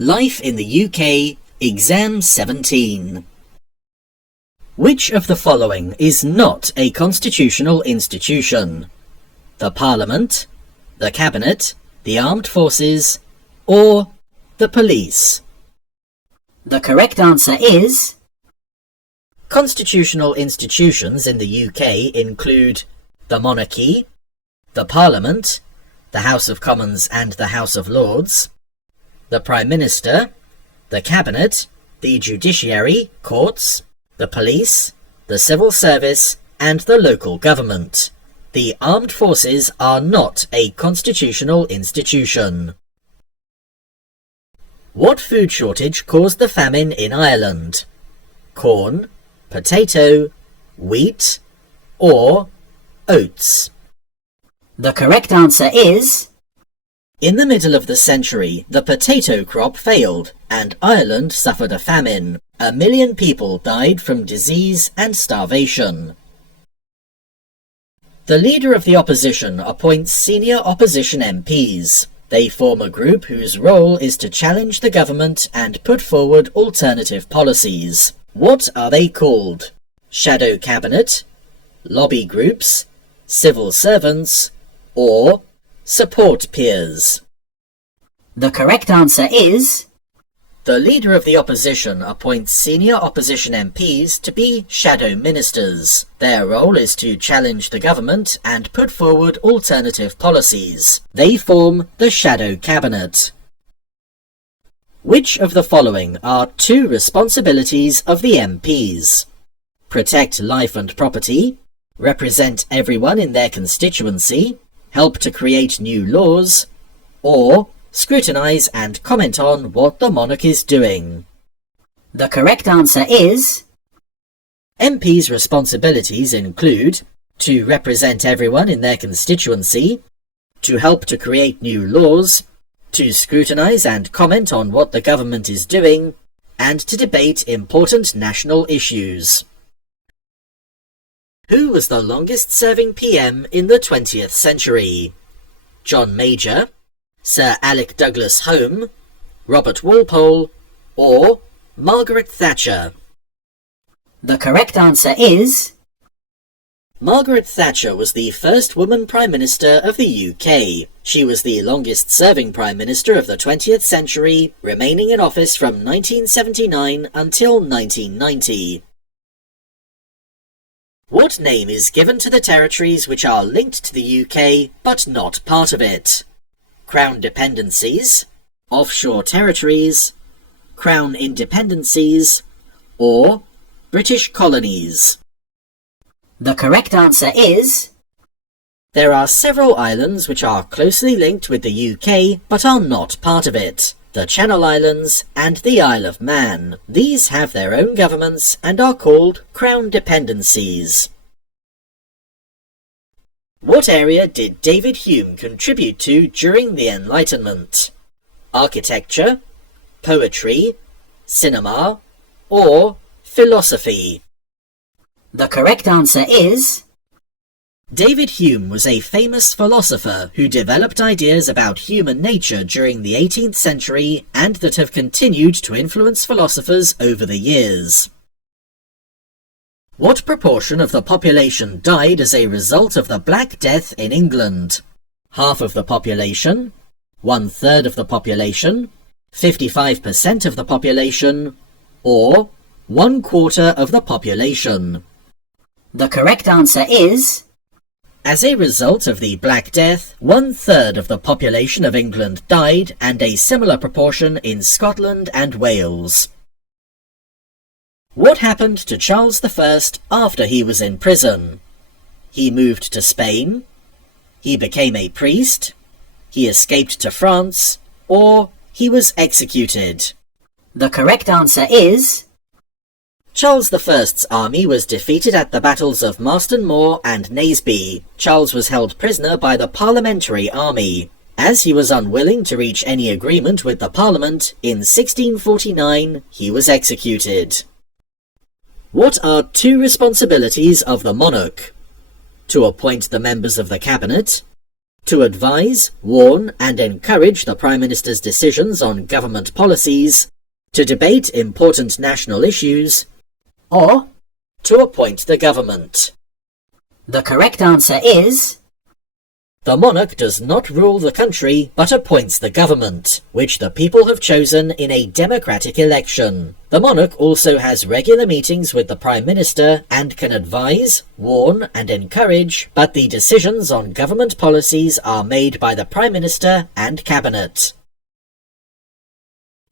Life in the UK, Exam 17. Which of the following is not a constitutional institution? The Parliament, the Cabinet, the Armed Forces, or the Police? The correct answer is... Constitutional institutions in the UK include the monarchy, the Parliament, the House of Commons and the House of Lords, the Prime Minister, the Cabinet, the Judiciary, courts, the police, the civil service, and the local government. The armed forces are not a constitutional institution. What food shortage caused the famine in Ireland? Corn, potato, wheat, or oats? The correct answer is... In the middle of the century, the potato crop failed, and Ireland suffered a famine. 1 million people died from disease and starvation. The leader of the opposition appoints senior opposition MPs. They form a group whose role is to challenge the government and put forward alternative policies. What are they called? Shadow cabinet, lobby groups, civil servants, or support peers? The correct answer is... The leader of the opposition appoints senior opposition MPs to be shadow ministers. Their role is to challenge the government and put forward alternative policies. They form the shadow cabinet. Which of the following are two responsibilities of the MPs? Protect life and property, represent everyone in their constituency, help to create new laws, or scrutinise and comment on what the monarch is doing? The correct answer is... MPs' responsibilities include to represent everyone in their constituency, to help to create new laws, to scrutinise and comment on what the government is doing, and to debate important national issues. Who was the longest-serving PM in the 20th century? John Major, Sir Alec Douglas Home, Robert Walpole, or Margaret Thatcher? The correct answer is... Margaret Thatcher was the first woman Prime Minister of the UK. She was the longest-serving Prime Minister of the 20th century, remaining in office from 1979 until 1990. What name is given to the territories which are linked to the UK but not part of it? Crown dependencies, offshore territories, Crown independencies, or British colonies? The correct answer is... There are several islands which are closely linked with the UK but are not part of it. The Channel Islands and the Isle of Man. These have their own governments and are called Crown dependencies. What area did David Hume contribute to during the Enlightenment? Architecture, poetry, cinema, or philosophy? The correct answer is... David Hume was a famous philosopher who developed ideas about human nature during the 18th century and that have continued to influence philosophers over the years. What proportion of the population died as a result of the Black Death in England? Half of the population, 1/3 of the population, 55% of the population, or 1/4 of the population? The correct answer is... As a result of the Black Death, 1/3 of the population of England died and a similar proportion in Scotland and Wales. What happened to Charles I after he was in prison? He moved to Spain, he became a priest, he escaped to France, or he was executed? The correct answer is... Charles I's army was defeated at the battles of Marston Moor and Naseby. Charles was held prisoner by the Parliamentary Army. As he was unwilling to reach any agreement with the Parliament, in 1649 he was executed. What are two responsibilities of the monarch? To appoint the members of the cabinet, To advise, warn, and encourage the Prime Minister's decisions on government policies, to debate important national issues, or to appoint the government. the correct answer is The monarch does not rule the country but appoints the government, which the people have chosen in a democratic election. The monarch also has regular meetings with the Prime Minister and can advise, warn, and encourage, but the decisions on government policies are made by the Prime Minister and Cabinet.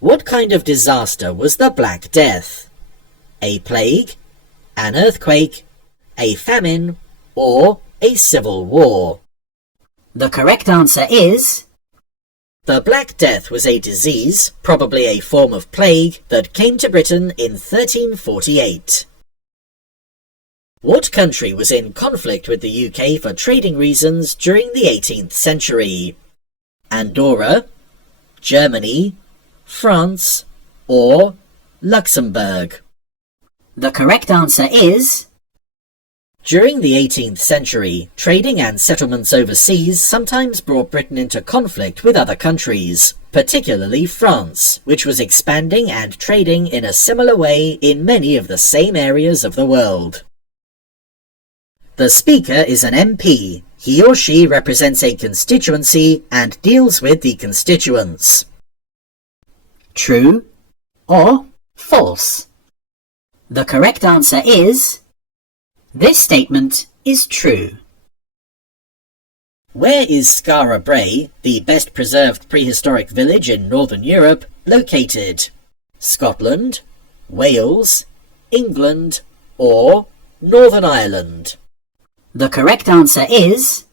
What kind of disaster was the Black Death? A plague, an earthquake, a famine, or a civil war? the correct answer is The Black Death was a disease, probably a form of plague, that came to Britain in 1348. What country was in conflict with the UK for trading reasons during the 18th century? Andorra, Germany, France, or Luxembourg? the correct answer is During the 18th century, trading and settlements overseas sometimes brought Britain into conflict with other countries, particularly France, which was expanding and trading in a similar way in many of the same areas of the world. The Speaker is an MP. He or she represents a constituency and deals with the constituents. true or false. The correct answer is this statement is true. Where is Skara Brae, the best preserved prehistoric village in Northern Europe, located? Scotland, Wales, England, or Northern Ireland? The correct answer is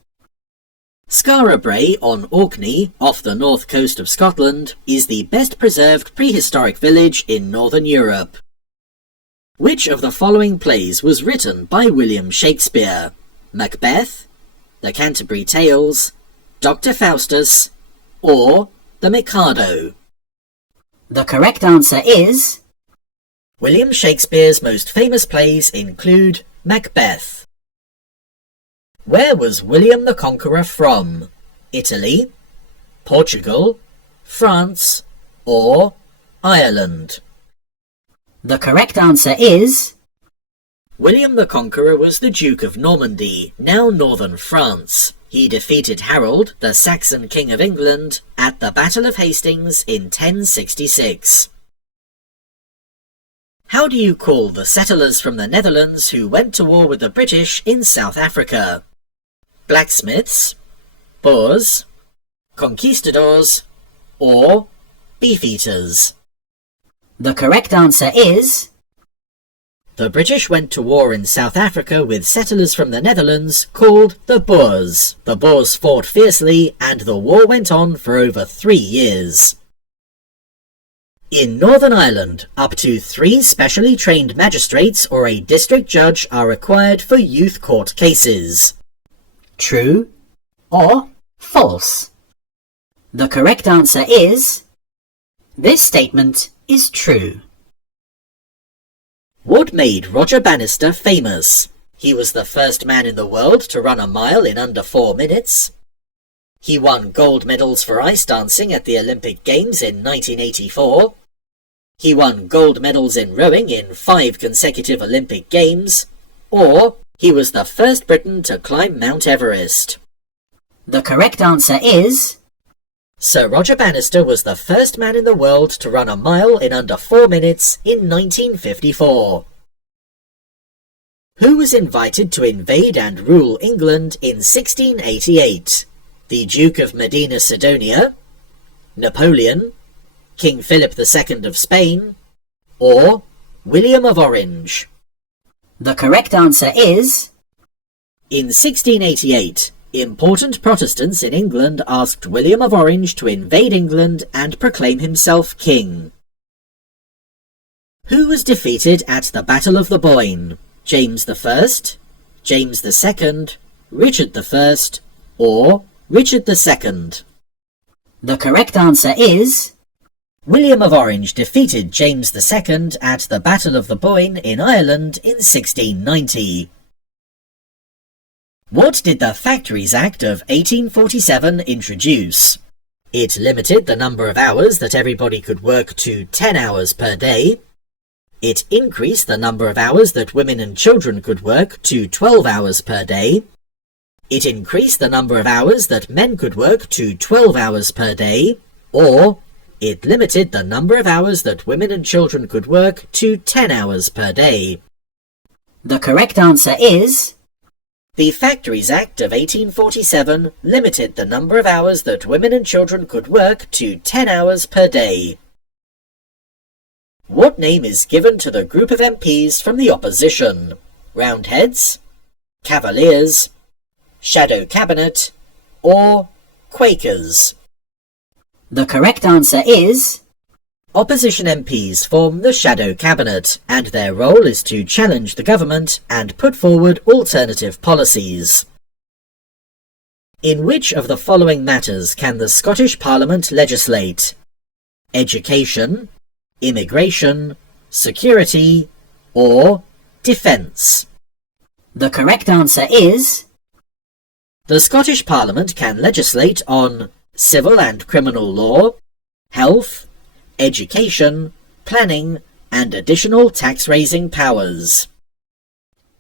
Skara Brae on Orkney, off the north coast of Scotland, is the best preserved prehistoric village in Northern Europe. Which of the following plays was written by William Shakespeare? Macbeth, The Canterbury Tales, Dr. Faustus, or The Mikado? the correct answer is William Shakespeare's most famous plays include Macbeth. Where was William the Conqueror from? Italy, Portugal, France, or Ireland? the correct answer is William the Conqueror was the Duke of Normandy, now northern France. He defeated Harold, the Saxon King of England, at the Battle of Hastings in 1066. How do you call the settlers from the Netherlands who went to war with the British in South Africa? Blacksmiths, Boers, conquistadors, or beefeaters? the correct answer is The British went to war in South Africa with settlers from the Netherlands called the Boers. The Boers fought fiercely and the war went on for over 3 years. In Northern Ireland, up to 3 specially trained magistrates or a district judge are required for youth court cases. true or false. The correct answer is this statement is true. What made Roger Bannister famous? He was the first man in the world to run a mile in under 4 minutes. He won gold medals for ice dancing at the Olympic Games in 1984. He won gold medals in rowing in 5 consecutive Olympic Games. Or he was the first Briton to climb Mount Everest. The correct answer is Sir Roger Bannister was the first man in the world to run a mile in under 4 minutes in 1954. Who was invited to invade and rule England in 1688? The Duke of Medina Sidonia, Napoleon, King Philip II of Spain, or William of Orange? the correct answer is In 1688, important Protestants in England asked William of Orange to invade England and proclaim himself king. Who was defeated at the Battle of the Boyne? James I, James II, Richard I, or Richard II? the correct answer is William of Orange defeated James II at the Battle of the Boyne in Ireland in 1690. What did the Factories Act of 1847 introduce? It limited the number of hours that everybody could work to 10 hours per day. It increased the number of hours that women and children could work to 12 hours per day. It increased the number of hours that men could work to 12 hours per day. Or, it limited the number of hours that women and children could work to 10 hours per day. The correct answer is... The Factories Act of 1847 limited the number of hours that women and children could work to 10 hours per day. What name is given to the group of MPs from the opposition? Roundheads, Cavaliers, Shadow Cabinet, or Quakers? The correct answer is... Opposition MPs form the Shadow Cabinet, and their role is to challenge the government and put forward alternative policies. In which of the following matters can the Scottish Parliament legislate? Education, immigration, security, or defence? The correct answer is... The Scottish Parliament can legislate on civil and criminal law, health, education, planning, and additional tax-raising powers.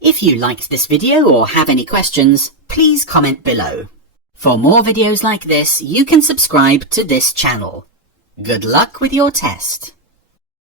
If you liked this video or have any questions, please comment below. For more videos like this, you can subscribe to this channel. Good luck with your test.